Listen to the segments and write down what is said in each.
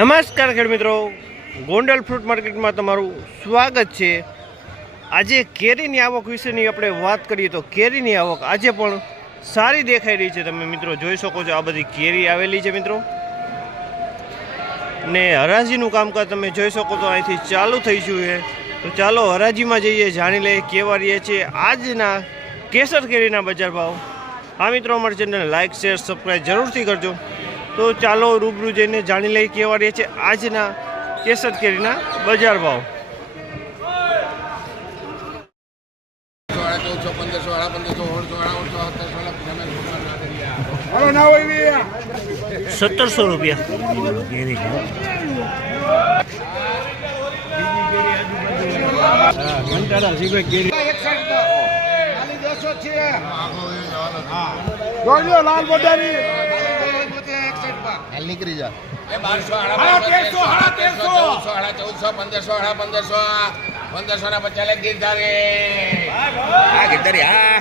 નમસ્કાર ખેડ મિત્રો. ગોંડલ ફ્રૂટ માર્કેટમાં તમારું સ્વાગત છે. આજે કેરીની આવક વિશેની આપણે વાત કરીએ તો કેરીની આવક આજે પણ સારી દેખાઈ રહી છે. તમે મિત્રો જોઈ શકો છો આ બધી કેરી આવેલી છે મિત્રો. ને હરાજીનું કામકાજ તમે જોઈ શકો તો અહીંથી ચાલુ થઈ ગયું છે. તો ચાલો હરાજીમાં જઈએ, જાણી લઈએ કેવા રહીએ છીએ આજના કેસર કેરીના બજાર ભાવ. આ મિત્રો, અમારી ચેનલ લાઇક શેર સબસ્ક્રાઈબ જરૂરથી કરજો. તો ચાલો રૂબરૂ જઈને જાણી લઈએ કેવા રહે છે આજના કેસર કેરીના બજાર ભાવ. સત્તરસો રૂપિયા. લાલ બધાની નીકળી જા. બારસો સાડા ચૌદસો પંદરસો સાડા પંદરસો પંદરસો ના પચાસ ગીરધારી. હા ગીરધારી હા.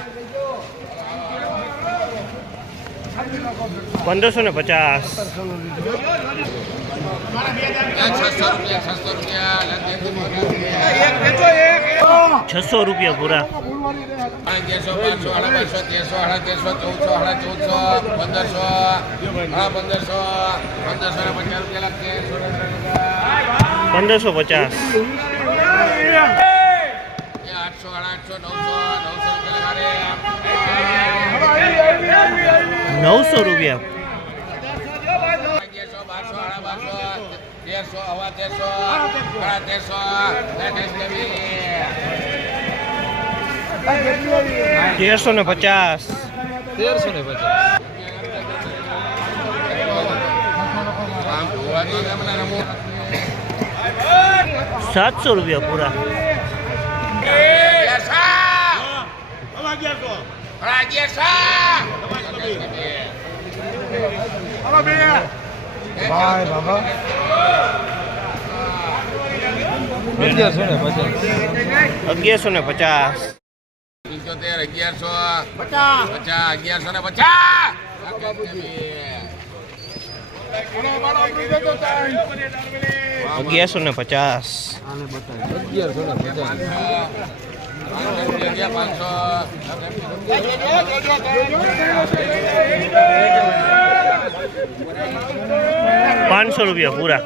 પંદરસો ને પચાસ. છસો રૂપિયા છસો રૂપિયા છસો રૂપિયા પૂરા. અગિયારસો બારસો સાડા બારસો તેરસો સાડા તેરસો ચૌદસો સાડા ચૌદસો પંદરસો સાડા પંદરસો પંદરસો ના પચાસ રૂપિયા લાગશે પંદરસો પચાસ એ આઠસો સાડા આઠસો નવસો નવસો રૂપિયા લગાડે નવસો રૂપિયા અગિયારસો બારસો સાડા બારસો તેરસો હવા તેરસો સાડા તેરસો તેત્રીસ કેવી તેરસો ને પચાસ. તેરસો ને પચાસ સાતસો રૂપિયા પૂરા. ભાઈ બાબા અગિયારસો ને પચાસ. પંચોતેર અગિયારસો પચાસ. અગિયારસો ને પચાસ. અગિયારસો ને પચાસ. પાંચસો. પાંચસો રૂપિયા પૂરા.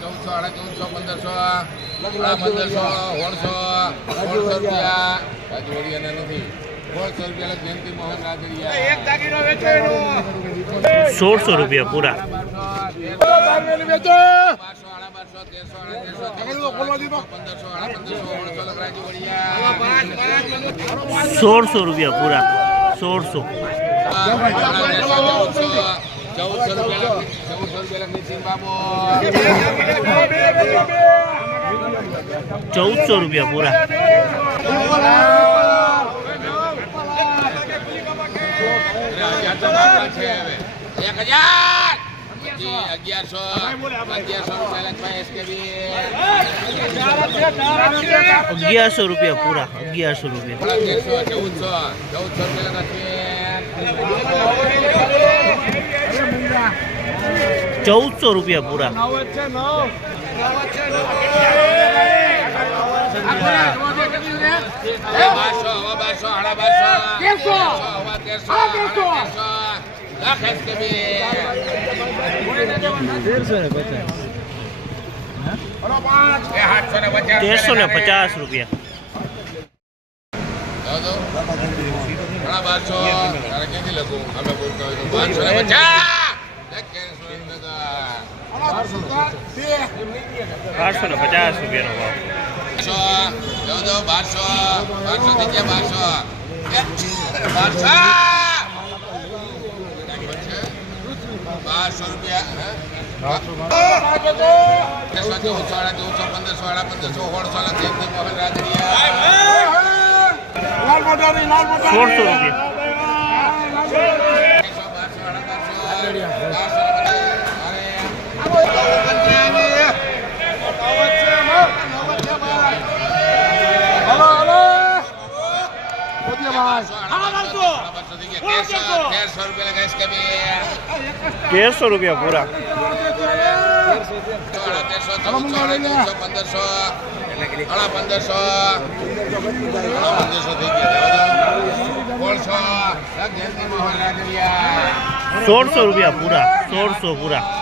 ચૌદસો સાડા ચૌદસો પંદરસો. સાડા પંદરસો સોળસો સોળસો રૂપિયા જોડી અને નથી સોળસો રૂપિયા જયંતિ મોહન રાજરિયા સોળસો રૂપિયા પૂરા સોળસો સોળસો રૂપિયા પૂરા સોળસો ચૌદસો રૂપિયા ચૌદસો રૂપિયા નીતિન બાબુ ચૌદસો રૂપિયા પૂરા. અગિયારસો અગિયારસો રૂપિયા પૂરા, અગિયારસો રૂપિયા ચૌદસો ચૌદસો રૂપિયા. ચૌદસો રૂપિયા પૂરા બારસો હવા બારસો સાડા બારસો તેરસો ને પચાસ રૂપિયા બારસો ક્યાંથી લખું અમે બારસો ને પચાસ. બારસો ને પચાસ રૂપિયાનો ભાવ બારસો ચૌદ બારસો બારસો થઈ ગયા બારસો. બારસો! બારસો રૂપિયા ચૌદસો સાડા ચૌદસો પંદરસો સાડા પંદરસો સોળસો ને તેરસો મોહન બધાની સોળસો રૂપિયા. તેરસો રૂપિયા લગાવીશ કભી તેરસો રૂપિયા પૂરા. તેરસો ચૌદસો અઢારસો પંદરસો અઢા સોળસો સોળસો રૂપિયા પૂરા સોળસો પૂરા.